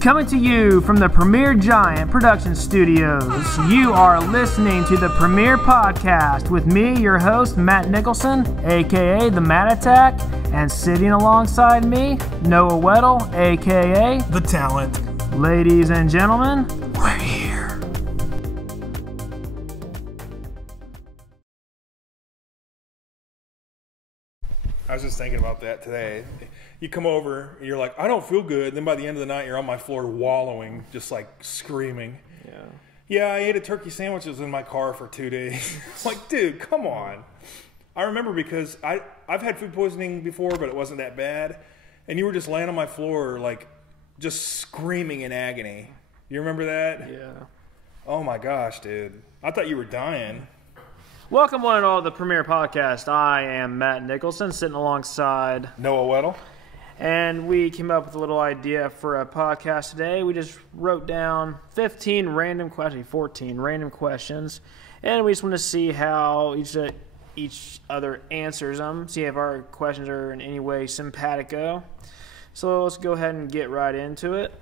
Coming to you from the Premier Giant Production Studios, you are listening to the Premier Podcast with me, your host, Matt Nicholson, a.k.a. The Matt Attack, and sitting alongside me, Noah Weddle, a.k.a. The Talent. Ladies and gentlemen, we're here. I was just thinking about that today. You come over and you're like, I don't feel good. Then by the end of the night, you're on my floor wallowing, just like screaming. Yeah, I ate a turkey sandwiches in my car for 2 days. Like, dude, come on. I remember because I've had food poisoning before, but it wasn't that bad. And you were just laying on my floor, like, just screaming in agony. You remember that? Yeah. Oh my gosh, dude. I thought you were dying. Welcome one and all to the Premier Podcast. I am Matt Nicholson, sitting alongside Noah Weddle. And we came up with a little idea for a podcast today. We just wrote down 14 random questions, and we just want to see how each other answers them, see if our questions are in any way simpatico. So let's go ahead and get right into it.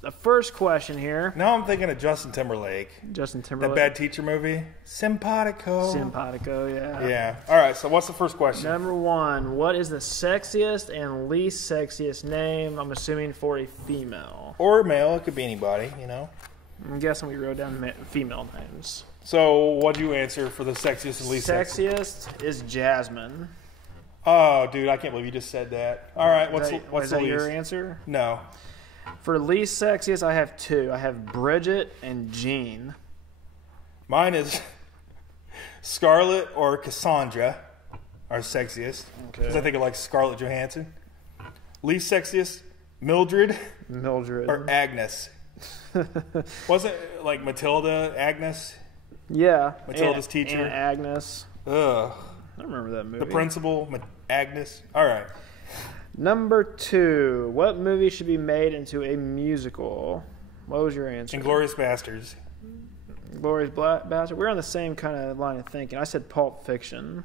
The first question here. Now I'm thinking of Justin Timberlake. The Bad Teacher movie. Simpatico, yeah. Yeah. All right, so what's the first question? Number one, what is the sexiest and least sexiest name, I'm assuming, for a female? Or male, it could be anybody, you know. I'm guessing we wrote down female names. So what'd you answer for the sexiest and least sexiest? Sexiest is Jasmine. Oh, dude, I can't believe you just said that. All right, what's is the that least? Your answer? No. For least sexiest, I have two. I have Bridget and Jean. Mine is Scarlett or Cassandra are sexiest. Because I think of like Scarlett Johansson. Least sexiest, Mildred. Or Agnes. Wasn't it like Matilda, Agnes? Yeah. Matilda's teacher. And Agnes. Ugh. I remember that movie. The principal, Agnes. All right. Number two, what movie should be made into a musical? What was your answer? Inglourious Basterds. Inglourious Bastard. We're on the same kind of line of thinking. I said Pulp Fiction.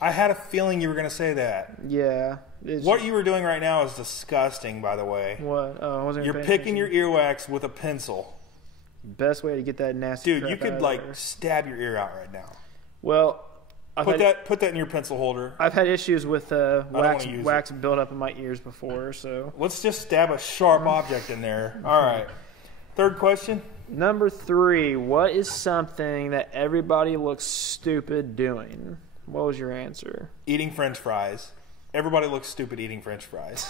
I had a feeling you were going to say that. Yeah. What you were doing right now is disgusting, by the way. What? Oh, I wasn't You're picking your earwax with a pencil. Best way to get that nasty Dude, you could like stab your ear out right now. Well, put that in your pencil holder. I've had issues with wax build up in my ears before, so let's just stab a sharp object in there. All right. Third question. Number three, what is something that everybody looks stupid doing? What was your answer? Eating French fries. Everybody looks stupid eating French fries.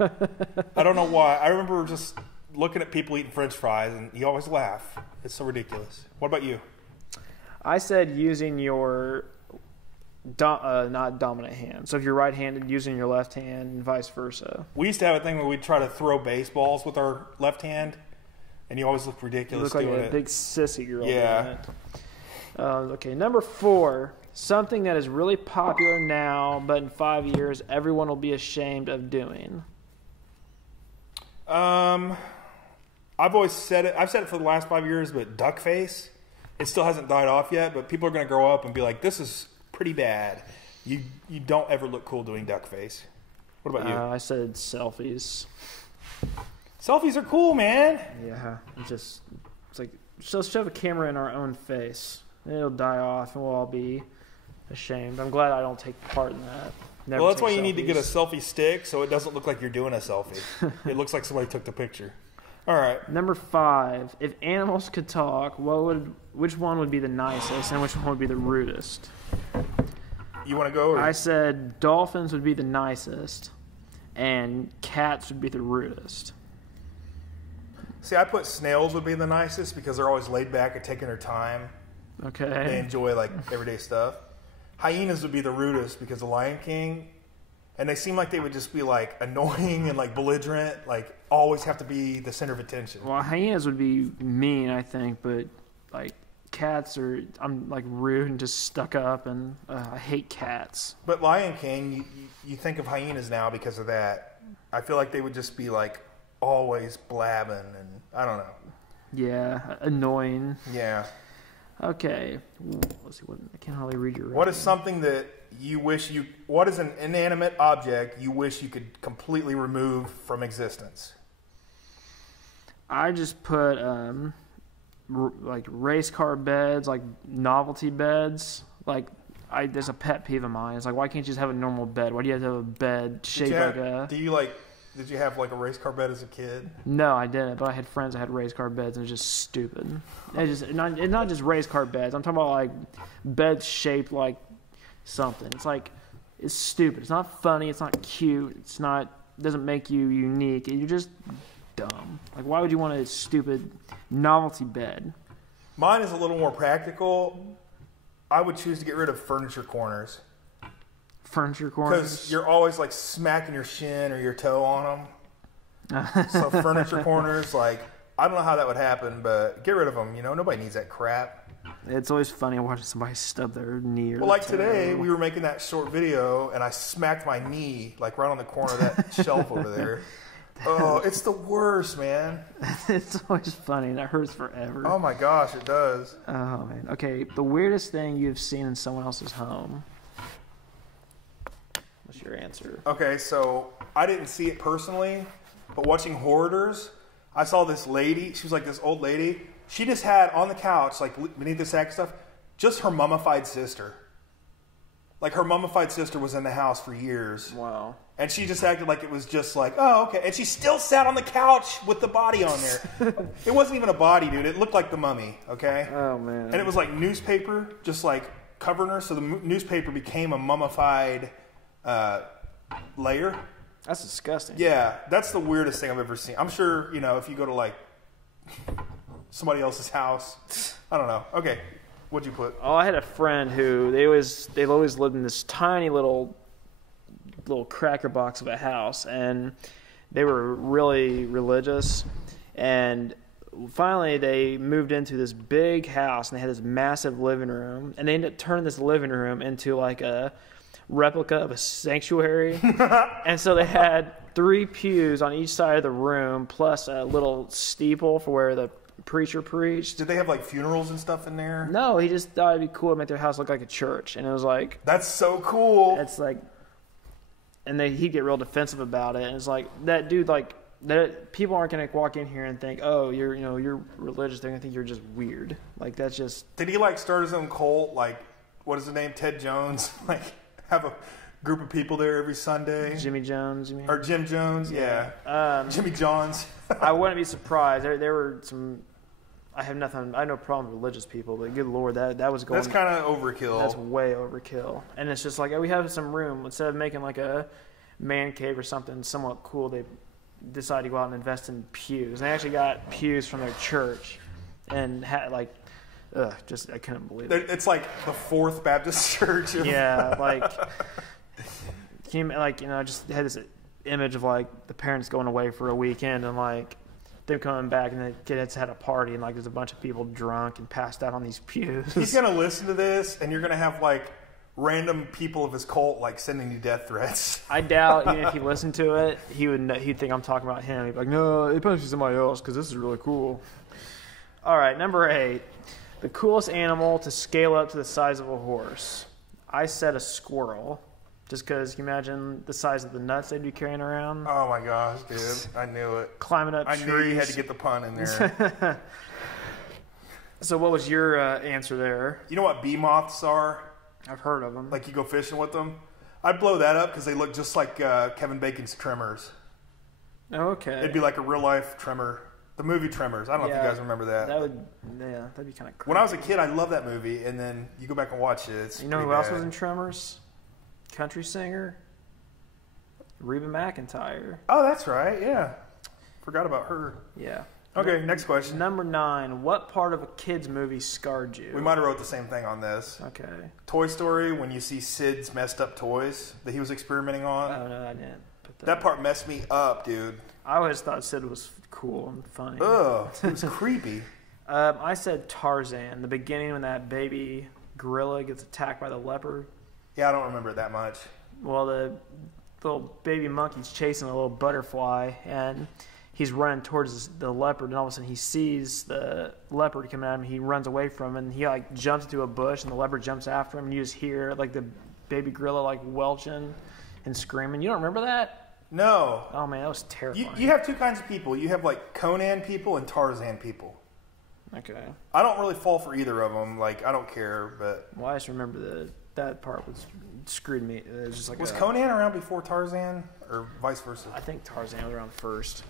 I don't know why. I remember just looking at people eating French fries, and you always laugh. It's so ridiculous. What about you? I said using your not dominant hand. So if you're right-handed, using your left hand, and vice versa. We used to have a thing where we'd try to throw baseballs with our left hand, and you always look ridiculous doing it. You look like a big sissy girl doing Yeah. it. Okay, number four, something that is really popular now, but in 5 years, everyone will be ashamed of doing. I've always said it. I've said it for the last 5 years, but duck face, it still hasn't died off yet, but people are going to grow up and be like, this is pretty bad. You don't ever look cool doing duck face. What about you? I said selfies. Selfies are cool, man. Yeah, it's like, let's shove a camera in our own face. And it'll die off and we'll all be ashamed. I'm glad I don't take part in that. Well, that's why you need to get a selfie stick so it doesn't look like you're doing a selfie. It looks like somebody took the picture. All right. Number five, if animals could talk, which one would be the nicest and which one would be the rudest? You want to go? Or? I said dolphins would be the nicest and cats would be the rudest. See, I put snails would be the nicest because they're always laid back and taking their time. Okay. They enjoy like everyday stuff. Hyenas would be the rudest because the Lion King, and they seem like they would just be like annoying and like belligerent, like always have to be the center of attention. Well, hyenas would be mean, I think, but like cats I'm like rude and just stuck up, and I hate cats. But Lion King, you think of hyenas now because of that. I feel like they would just be like always blabbing, and I don't know. Yeah, annoying. Yeah. Okay, let's see. I can't hardly read your writing. What is something that what is an inanimate object you wish you could completely remove from existence? I just put like race car beds, like novelty beds. Like there's a pet peeve of mine. It's like, why can't you just have a normal bed? Why do you have to have a bed shaped like a? Did you have like a race car bed as a kid? No, I didn't. But I had friends that had race car beds, and it was just stupid. It's not just race car beds. I'm talking about like beds shaped like something. It's stupid. It's not funny. It's not cute. Doesn't make you unique. You're just dumb. Like, why would you want a stupid novelty bed? Mine is a little more practical. I would choose to get rid of furniture corners. Furniture corners? Because you're always like smacking your shin or your toe on them. So furniture corners, like, I don't know how that would happen, but get rid of them. Nobody needs that crap. It's always funny watching somebody stub their knee or well, like today, we were making that short video, and I smacked my knee, like, right on the corner of that shelf over there. Oh, it's the worst, man. It's always funny. That hurts forever. Oh, my gosh, it does. Oh, man. Okay, the weirdest thing you've seen in someone else's home. What's your answer? Okay, so I didn't see it personally, but watching Hoarders, I saw this lady. She was like this old lady. She just had on the couch, like beneath the sack stuff, just her mummified sister. Like her mummified sister was in the house for years. Wow. And she just acted like it was just like, oh, okay. And she still sat on the couch with the body on there. It wasn't even a body, dude. It looked like the mummy, okay? Oh, man. And it was like newspaper, just like covering her. So the newspaper became a mummified layer. That's disgusting. Yeah, that's the weirdest thing I've ever seen. I'm sure, if you go to like somebody else's house, I don't know. Okay, what'd you put? Oh, I had a friend who they've always lived in this tiny little cracker box of a house, and they were really religious, and finally they moved into this big house, and they had this massive living room, and they ended up turning this living room into like a replica of a sanctuary. And so they had 3 pews on each side of the room, plus a little steeple for where the preacher preached. Did they have like funerals and stuff in there? No, he just thought it'd be cool to make their house look like a church, and it was like, that's so cool. It's like, and he'd get real defensive about it, and it's like, that dude, like, that people aren't gonna walk in here and think, oh, you're religious. They're gonna think you're just weird. Like, that's just. Did he like start his own cult? Like, what is the name? Ted Jones? Like, have a group of people there every Sunday? Jimmy Jones, you mean? Or Jim Jones, yeah. Jimmy Johns. I wouldn't be surprised. There were some. I have no problem with religious people, but good Lord, that was going. That's kind of overkill. That's way overkill. And it's just like, oh, we have some room. Instead of making like a man cave or something somewhat cool, they decided to go out and invest in pews. And they actually got pews from their church, and had like, I couldn't believe it. It's like the Fourth Baptist Church. Yeah, like, just had this image of like the parents going away for a weekend and like them coming back, and the kids had a party, and like there's a bunch of people drunk and passed out on these pews. He's gonna listen to this, and you're gonna have like random people of his cult like sending you death threats. I doubt even if he listened to it, he'd think I'm talking about him. He'd be like, no, it probably be somebody else because this is really cool. All right, number 8, the coolest animal to scale up to the size of a horse. I said a squirrel. Just because you imagine the size of the nuts they'd be carrying around. Oh my gosh, dude. I knew it. Climbing up trees. I knew you had to get the pun in there. So what was your answer there? You know what bee moths are? I've heard of them. Like you go fishing with them? I'd blow that up because they look just like Kevin Bacon's Tremors. Oh, okay. It'd be like a real life Tremor. The movie Tremors. I don't know if you guys remember that. That'd be kind of creepy. When I was a kid, I loved that movie, and then you go back and watch it. It's you know who else was in Tremors? Country singer Reba McEntire. Oh, that's right. Yeah. Forgot about her. Yeah. Okay, next question. Number 9. What part of a kid's movie scarred you? We might have wrote the same thing on this. Okay. Toy Story, when you see Sid's messed up toys that he was experimenting on. Oh, no, I didn't. That part messed me up, dude. I always thought Sid was cool and funny. Ugh, it was creepy. I said Tarzan. The beginning when that baby gorilla gets attacked by the leopard. Yeah, I don't remember it that much. Well, the little baby monkey's chasing a little butterfly, and he's running towards the leopard, and all of a sudden he sees the leopard coming at him. He runs away from him, and he like jumps into a bush, and the leopard jumps after him, and you just hear like the baby gorilla like welching and screaming. You don't remember that? No. Oh man, that was terrifying. You have two kinds of people. You have like Conan people and Tarzan people. Okay. I don't really fall for either of them. Like, I don't care, but... Well, I just remember that part screwed me. It was just like was Conan around before Tarzan, or vice versa? I think Tarzan was around first.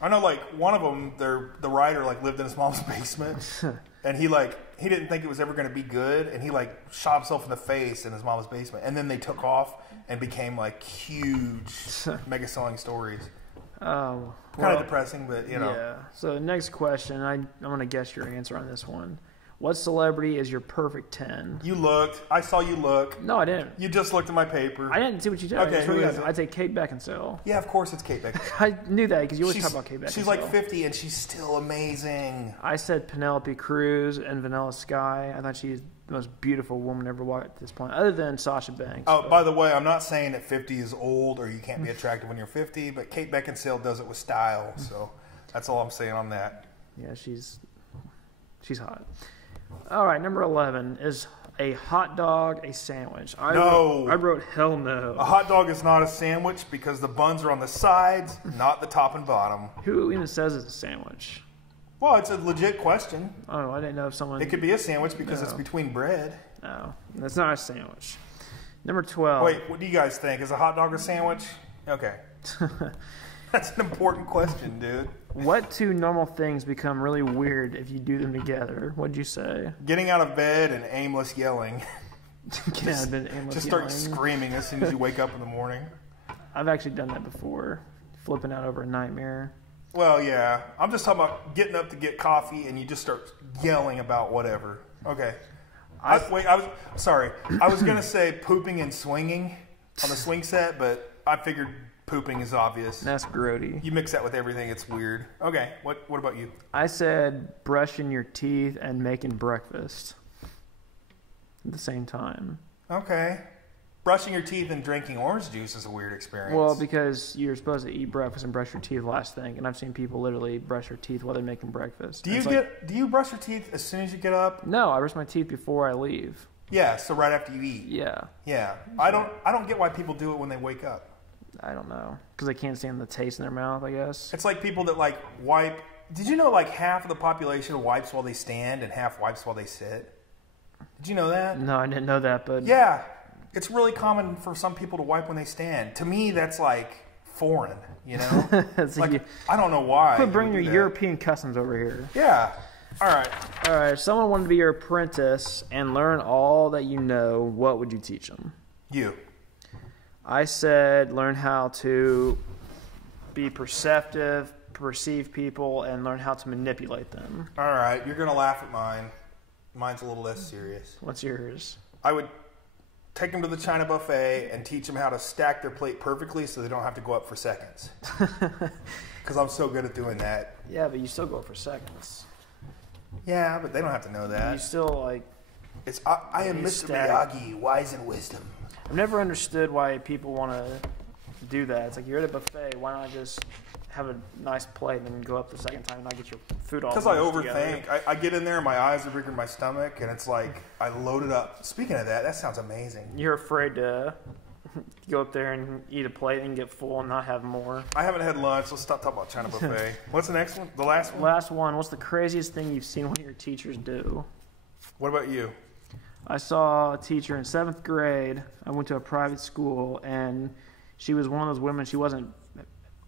I know, like, one of them, the writer, like, lived in his mom's basement, and he didn't think it was ever going to be good, and he, like, shot himself in the face in his mom's basement, and then they took off and became, like, huge, mega-selling stories. Oh, kind of depressing, but you know. Yeah. So next question, I'm going to guess your answer on this one. What celebrity is your perfect 10? You looked. I saw you look. No, I didn't. You just looked at my paper. I didn't see what you did. Okay, who is it? I'd say Kate Beckinsale. Yeah, of course it's Kate Beckinsale. I knew that because you always talk about Kate Beckinsale. She's like 50 and she's still amazing. I said Penelope Cruz and Vanilla Sky. I thought she's the most beautiful woman ever walked at this point, other than Sasha Banks. Oh, by the way, I'm not saying that 50 is old or you can't be attractive when you're 50, but Kate Beckinsale does it with style, so that's all I'm saying on that. Yeah, she's hot. All right, number 11 is a hot dog a sandwich. I wrote hell no. A hot dog is not a sandwich because the buns are on the sides, not the top and bottom. Who even says it's a sandwich? Well, it's a legit question. Oh, I didn't know if someone... It could be a sandwich because it's between bread. No, that's not a sandwich. Number 12. Wait, what do you guys think? Is a hot dog a sandwich? Okay. That's an important question, dude. What two normal things become really weird if you do them together? What'd you say? Getting out of bed and aimless yelling. Just start screaming as soon as you wake up in the morning. I've actually done that before. Flipping out over a nightmare. Well, yeah. I'm just talking about getting up to get coffee and you just start yelling about whatever. Okay. I was going to say pooping and swinging on the swing set, but I figured pooping is obvious. That's grody. You mix that with everything, it's weird. Okay, what about you? I said brushing your teeth and making breakfast at the same time. Okay. Brushing your teeth and drinking orange juice is a weird experience. Well, because you're supposed to eat breakfast and brush your teeth last thing, and I've seen people literally brush their teeth while they're making breakfast. Do you brush your teeth as soon as you get up? No, I brush my teeth before I leave. Yeah, so right after you eat. Yeah. Yeah. I don't get why people do it when they wake up. I don't know. Because they can't stand the taste in their mouth, I guess. It's like people that like wipe. Did you know like half of the population wipes while they stand and half wipes while they sit? Did you know that? No, I didn't know that, but... Yeah. It's really common for some people to wipe when they stand. To me, that's like foreign, you know? I don't know why. Quit bringing your European customs over here. Yeah. All right. If someone wanted to be your apprentice and learn all that you know, what would you teach them? You. I said learn how to be perceptive, perceive people, and learn how to manipulate them. All right. You're going to laugh at mine. Mine's a little less serious. What's yours? I would take them to the China buffet and teach them how to stack their plate perfectly so they don't have to go up for seconds. Because I'm so good at doing that. Yeah, but you still go for seconds. Yeah, but they don't have to know that. You still, like... I am Mr. Miyagi, wise in wisdom. I've never understood why people want to do that. It's like, you're at a buffet, why not just have a nice plate and then go up the second time and not get your food all because I overthink. I get in there and my eyes are bigger than my stomach, and it's like I load it up. Speaking of that sounds amazing. You're afraid to go up there and eat a plate and get full and not have more. I haven't had lunch. Let's stop talking about China buffet. What's the next one? The last one? Last one. What's the craziest thing you've seen one of your teachers do? What about you? I saw a teacher in 7th grade. I went to a private school, and she was one of those women. She wasn't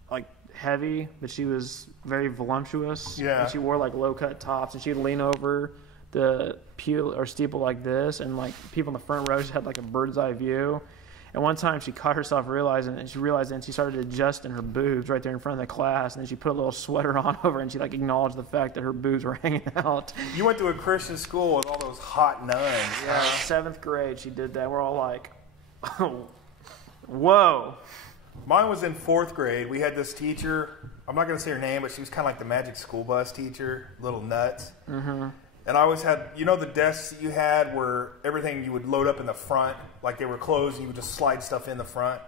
like heavy, but she was very voluptuous. Yeah. And she wore like low-cut tops, and she'd lean over the pew or steeple like this, and like people in the front row just had like a bird's eye view. And one time she caught herself realizing it, and she realized it, and she started adjusting her boobs right there in front of the class, and then she put a little sweater on over, and she like acknowledged the fact that her boobs were hanging out. You went to a Christian school with all those hot nuns. Yeah, 7th grade she did that. We're all like, oh, whoa. Mine was in 4th grade. We had this teacher. I'm not going to say her name, but she was kind of like the magic school bus teacher, little nuts. Mm-hmm. And I always had, you know, the desks that you had where everything you would load up in the front, like they were closed, and you would just slide stuff in the front.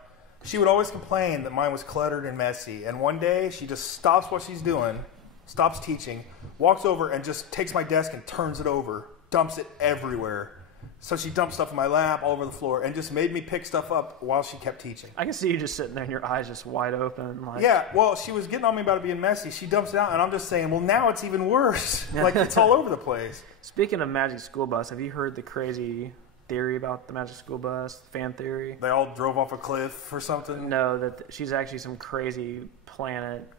She would always complain that mine was cluttered and messy. And one day, she just stops what she's doing, stops teaching, walks over and just takes my desk and turns it over, dumps it everywhere. So she dumped stuff in my lap all over the floor and just made me pick stuff up while she kept teaching. I can see you just sitting there and your eyes just wide open. Like... Yeah, well, she was getting on me about it being messy. She dumps it out, and I'm just saying, well, now it's even worse. Like, it's all over the place. Speaking of Magic School Bus, have you heard the crazy theory about the Magic School Bus, fan theory? They all drove off a cliff or something? No, that she's actually some crazy planet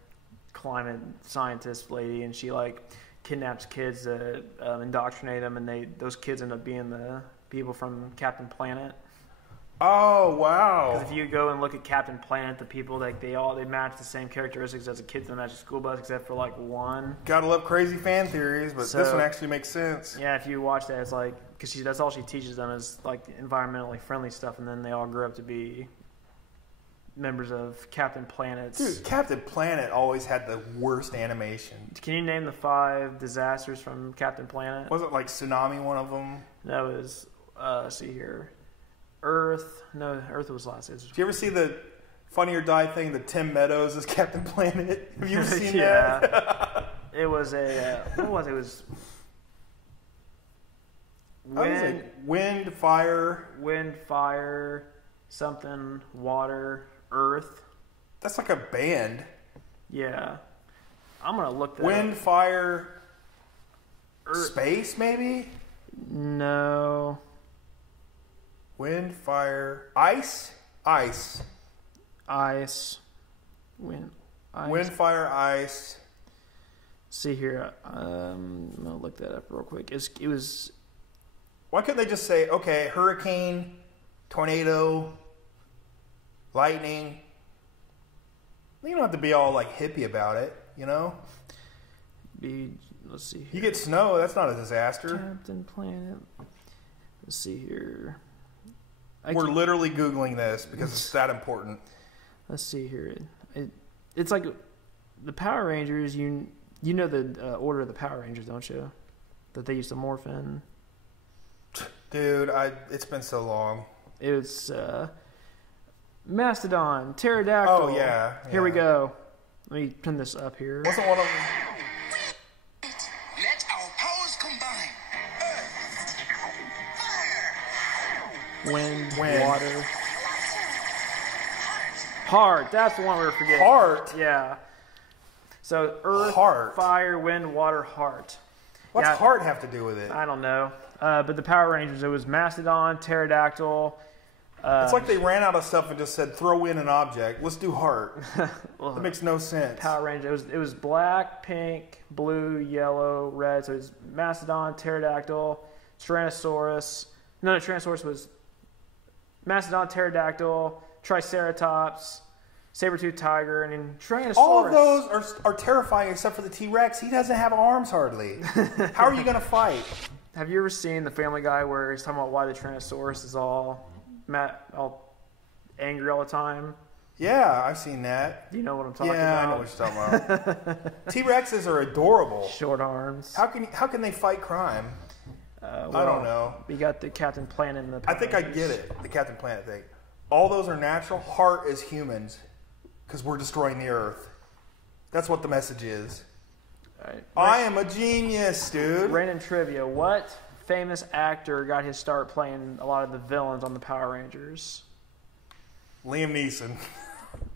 climate scientist lady, and she, like, kidnaps kids to indoctrinate them, and those kids end up being the people from Captain Planet. Oh, wow. Because if you go and look at Captain Planet, the people, like, they match the same characteristics as the kids in the Magic School Bus, except for, like, one. Gotta love crazy fan theories, but this one actually makes sense. Yeah, if you watch that, it's like, because that's all she teaches them is, like, environmentally friendly stuff, and then they all grow up to be members of Captain Planet's... Dude, Captain Planet always had the worst animation. Can you name the 5 disasters from Captain Planet? Wasn't, like, tsunami one of them? No, it was, let's see here. Earth. No, Earth was last. Did you ever see the Funny or Die thing, the Tim Meadows as Captain Planet? Have you ever seen that? It was a... what was it? It was... Wind, fire, something, water, earth. That's like a band. Yeah. I'm going to look that Wind, up. fire, earth. Space, maybe? No. Wind, fire, ice. Wind, fire, ice. See here. I'm going to look that up real quick. It was... Why couldn't they just say, okay, hurricane, tornado, lightning? You don't have to be all like hippie about it, you know? Let's see here. You get snow, that's not a disaster. Captain Planet. Let's see here. We're literally Googling this because it's that important. Let's see here. It's like the Power Rangers, you know the order of the Power Rangers, don't you? That they used to morph in. Dude, it's been so long. It was Mastodon, Pterodactyl. Oh, yeah. Here we go. Let me pin this up here. Wasn't one of them... Let our powers combine. Earth, fire, Wind, water. Heart. That's the one we were forgetting. Heart? Yeah. So Earth, fire, wind, water, heart. What's heart have to do with it? I don't know. But the Power Rangers, it was Mastodon, Pterodactyl. It's like they ran out of stuff and just said, throw in an object. Let's do heart. That makes no sense. Power Rangers, it was black, pink, blue, yellow, red. So it was Mastodon, Pterodactyl, Tyrannosaurus. No, Tyrannosaurus was Mastodon, Pterodactyl, Triceratops, saber-toothed tiger, and then Tyrannosaurus. All of those are terrifying except for the T-Rex. He doesn't have arms hardly. How are you going to fight? Have you ever seen the Family Guy where he's talking about why the Tyrannosaurus is all angry all the time? Yeah, I've seen that. Do you know what I'm talking about? Yeah, I know what you're talking about. T-Rexes are adorable. Short arms. How can they fight crime? I don't know. We got the Captain Planet and the Power I think Rangers. I get it, the Captain Planet thing. All those are natural. Heart is humans because we're destroying the Earth. That's what the message is. All right. I am a genius, dude. Random trivia. What famous actor got his start playing a lot of the villains on the Power Rangers? Liam Neeson.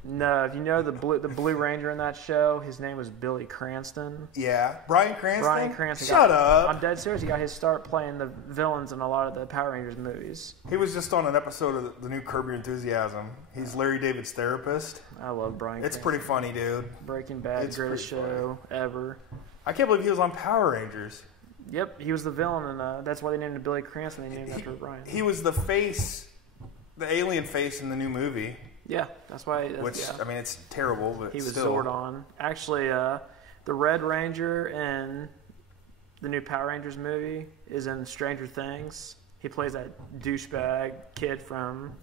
No, if you know the Blue Ranger in that show, his name was Billy Cranston. Yeah. Bryan Cranston? Bryan Cranston. Shut up. I'm dead serious. He got his start playing the villains in a lot of the Power Rangers movies. He was just on an episode of the new Curb Your Enthusiasm. He's Larry David's therapist. I love Bryan Cranston. It's pretty funny, dude. Breaking Bad, greatest show ever. I can't believe he was on Power Rangers. Yep, he was the villain, and that's why they named him Billy Cranston. They named him after Bryan. He was the face, the alien face in the new movie. Yeah, that's why. I mean, it's terrible, but he was still. Zordon. Actually, the Red Ranger in the new Power Rangers movie is in Stranger Things. He plays that douchebag kid from...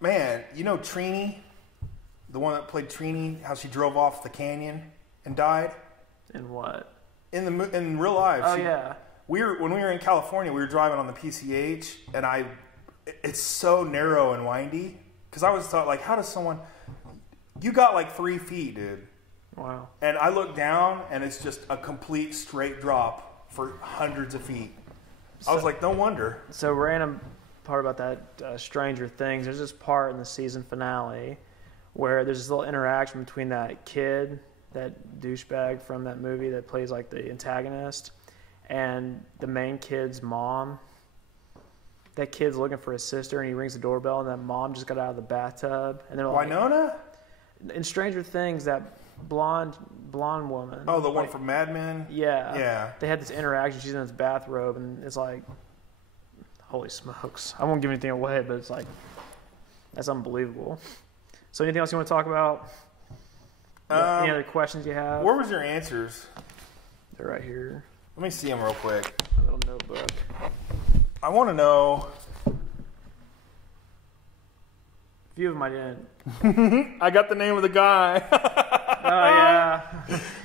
man, you know Trini? The one that played Trini, how she drove off the canyon and died? In what? In real life. Oh, yeah. When we were in California, we were driving on the PCH, and it's so narrow and windy. Because I was thought, like, how does someone... You got like 3 feet, dude. Wow. And I look down, and it's just a complete straight drop for hundreds of feet. I was like, no wonder. So random part about that Stranger Things. There's this part in the season finale where there's this little interaction between that kid, that douchebag from that movie that plays like the antagonist, and the main kid's mom. That kid's looking for his sister, and he rings the doorbell, and that mom just got out of the bathtub. And they're like, Winona? in Stranger Things, that blonde woman. Oh, the one from Mad Men? Yeah. Yeah. They had this interaction. She's in this bathrobe, and it's like, holy smokes. I won't give anything away, but it's like, that's unbelievable. So anything else you want to talk about? Any other questions you have? Where was your answers? They're right here. Let me see them real quick. My little notebook. I want to know. A few of them I didn't. I got the name of the guy. Oh, yeah.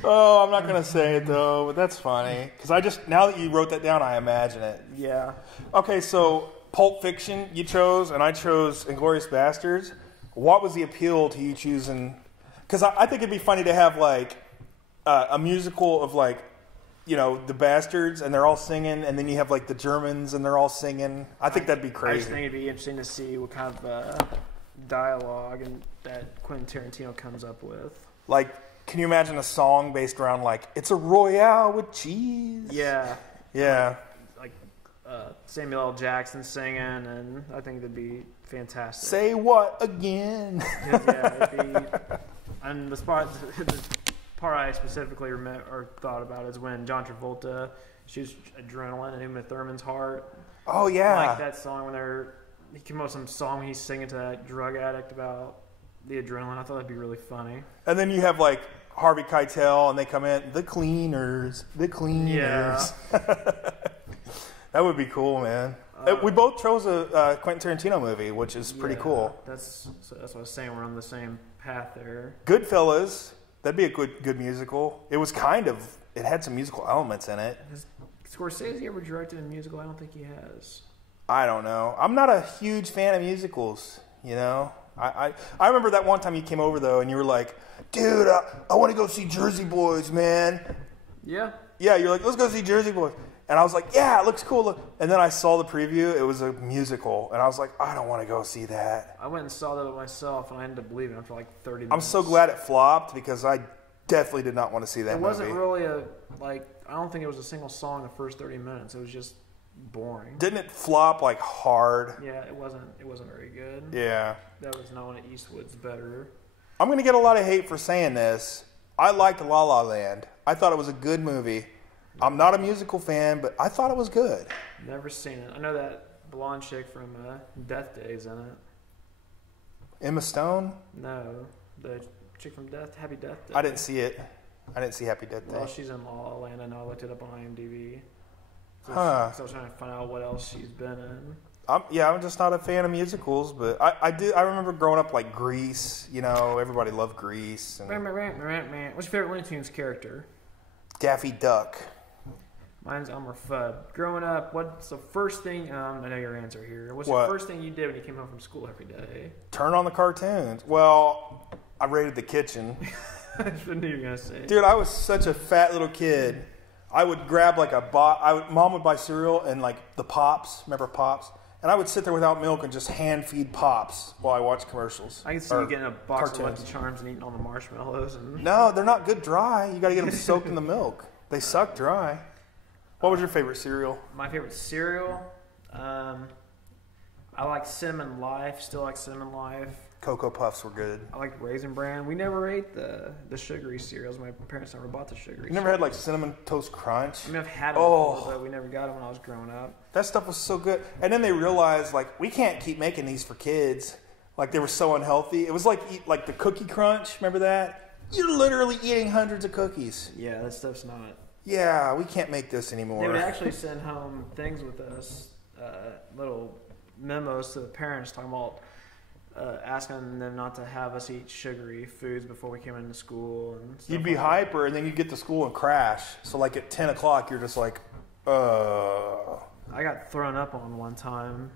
Oh, I'm not going to say it, though, but that's funny. Because now that you wrote that down, I imagine it. Yeah. Okay, so Pulp Fiction you chose, and I chose Inglourious Bastards. What was the appeal to you choosing? Because I think it'd be funny to have, like, a musical of, like, you know, the bastards, and they're all singing, and then you have, like, the Germans, and they're all singing. I think that'd be I crazy. just think it'd be interesting to see what kind of dialogue and that Quentin Tarantino comes up with. Like, can you imagine a song based around, like, it's a Royale with cheese? Yeah. Yeah. Like Samuel L. Jackson singing, and I think that'd be fantastic. Say what again? Yeah, it'd be, and the part I specifically thought about is when John Travolta shoots adrenaline in Uma Thurman's heart. Oh, yeah. Like that song when he came up with some song when he's singing to that drug addict about the adrenaline. I thought that'd be really funny. And then you have, like, Harvey Keitel, and they come in, the cleaners. Yeah. That would be cool, man. We both chose a Quentin Tarantino movie, which is pretty cool. That's what I was saying. We're on the same path there. Goodfellas. That'd be a good musical. It was it had some musical elements in it. Has Scorsese ever directed a musical? I don't think he has. I don't know. I'm not a huge fan of musicals, you know. I remember that one time you came over, though, and you were like, dude, I want to go see Jersey Boys, man. Yeah. Yeah, you're like, let's go see Jersey Boys. And I was like, yeah, it looks cool. And then I saw the preview. It was a musical. And I was like, I don't want to go see that. I went and saw that myself, and I ended up leaving after like 30 minutes. I'm so glad it flopped because I definitely did not want to see that movie. It wasn't really I don't think it was a single song the first 30 minutes. It was just boring. Didn't it flop like hard? Yeah, it wasn't very good. Yeah. That was not one of Eastwood's better. I'm going to get a lot of hate for saying this. I liked La La Land. I thought it was a good movie. I'm not a musical fan, but I thought it was good. Never seen it. I know that blonde chick from Death Day's in it. Emma Stone? No, the chick from Happy Death Day. I didn't see it. I didn't see Happy Death Day. Well, she's in La La Land. I know. I looked it up on IMDb. So Huh. I was trying to find out what else she's been in. I'm just not a fan of musicals, but I remember growing up like Grease. You know, everybody loved Grease. And What's your favorite Looney Tunes character? Daffy Duck. Mine's Elmer Fudd. Growing up, what's the first thing? I know your answer here. What's What? the first thing you did when you came home from school every day? Turn on the cartoons. Well, I raided the kitchen. I knew you were gonna say. Dude, I was such a fat little kid. I would grab like Mom would buy cereal and like the Pops. Remember Pops? And I would sit there without milk and just hand feed Pops while I watched commercials. I can see you getting a box cartoons. of Lucky Charms and eating all the marshmallows. And No, they're not good dry. You got to get them soaked in the milk. They suck dry. What was your favorite cereal? My favorite cereal, I like Cinnamon Life. Still like Cinnamon Life. Cocoa Puffs were good. I like Raisin Bran. We never ate the sugary cereals. My parents never bought the sugary. You never had like Cinnamon Toast Crunch? I mean, I've had them before, but we never got them when I was growing up. That stuff was so good. And then they realized, like, we can't keep making these for kids. Like, they were so unhealthy. It was like the Cookie Crunch. Remember that? You're literally eating hundreds of cookies. Yeah, that stuff's not. Yeah, we can't make this anymore. They would actually send home things with us, little memos to the parents talking about asking them not to have us eat sugary foods before we came into school. And stuff You'd be like hyper, and then you'd get to school and crash. So, like, at 10 o'clock, you're just like, I got thrown up on one time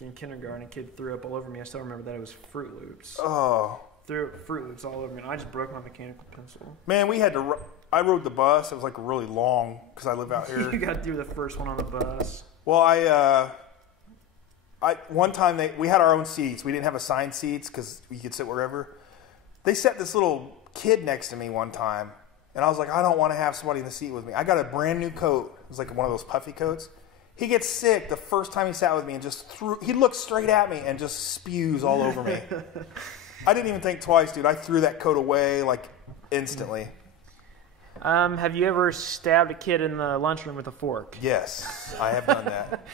in kindergarten. A kid threw up all over me. I still remember that. It was Fruit Loops. Oh. threw Fruit Loops all over me, and I just broke my mechanical pencil. Man, we had to. I rode the bus. It was like really long because I live out here. You got through the first one on the bus. Well, one time we had our own seats. We didn't have assigned seats because we could sit wherever. They set this little kid next to me one time, and I was like, I don't want to have somebody in the seat with me. I got a brand new coat. It was like one of those puffy coats. He gets sick the first time he sat with me and just he looked straight at me and just spews all over me. I didn't even think twice, dude. I threw that coat away like instantly. Have you ever stabbed a kid in the lunchroom with a fork? Yes, I have done that.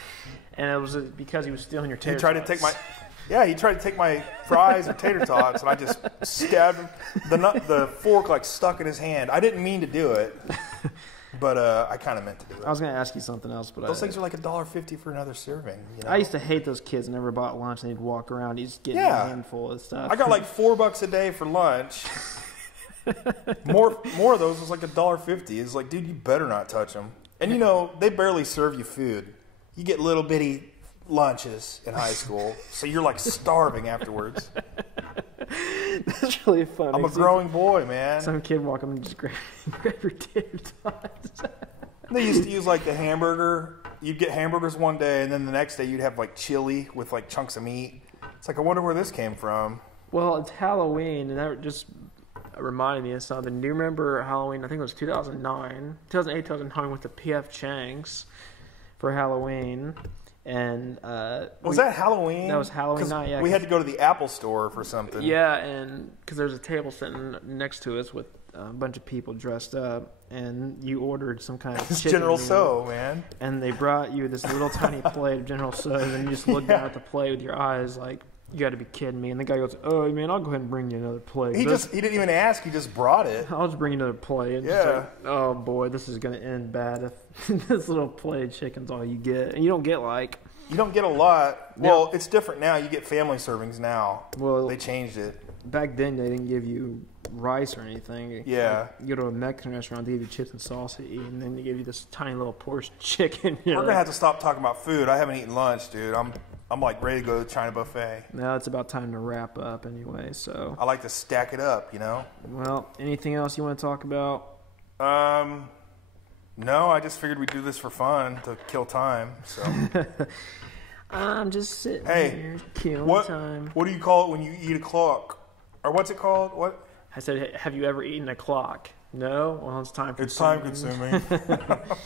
And it was because he was stealing your tater He tried to take my fries or tater tots, and I just stabbed him. The fork like stuck in his hand. I didn't mean to do it, but I kind of meant to do it. I was going to ask you something else, but those things are like $1.50 for another serving. You know? I used to hate those kids that never bought lunch, and they'd walk around, he's getting a handful of stuff. I got like $4 a day for lunch. More of those was like $1.50. It's like, dude, you better not touch them. And you know, they barely serve you food. You get little bitty lunches in high school, so you're like starving afterwards. That's really funny. I'm a growing boy, man. Some kid walk up and just grab your tater tots. They used to use like the hamburger. You'd get hamburgers one day, and then the next day you'd have like chili with like chunks of meat. It's like, I wonder where this came from. Well, it's Halloween, and that just reminded me of something. Do you remember Halloween? I think it was 2008, 2009 with the P.F. Chang's for Halloween. And was that Halloween? That was Halloween night. Yeah, we had to go to the Apple store for something. Yeah, and because there's a table sitting next to us with a bunch of people dressed up, and you ordered some kind of chicken General meal, So, man. And they brought you this little tiny plate of General So, and you just looked down at the plate with your eyes like, you got to be kidding me. And the guy goes, oh, man, I'll go ahead and bring you another plate. He didn't even ask. He just brought it. I'll just bring you another plate. And just like, oh, boy, this is going to end bad if this little plate of chicken's all you get. And you don't get You don't get a lot. Well, it's different now. You get family servings now. Well, they changed it. Back then, they didn't give you rice or anything. Yeah. Like, you go to a Mexican restaurant, they give you chips and sauce to eat, and then they give you this tiny little portion chicken. We're going to have to stop talking about food. I haven't eaten lunch, dude. I'm like ready to go to the China buffet. Now it's about time to wrap up anyway, so. I like to stack it up, you know? Well, anything else you want to talk about? No, I just figured we'd do this for fun to kill time, so. I'm just sitting here killing time. What do you call it when you eat a clock? Or what's it called? What? I said, have you ever eaten a clock? No? Well, it's time consuming. It's time consuming.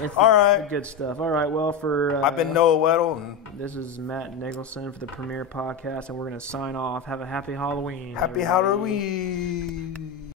It's all right. Good stuff. All right, well, I've been Noah Weddle. And this is Matt Nicholson for the Premiere Podcast, and we're going to sign off. Have a happy Halloween. Happy Halloween.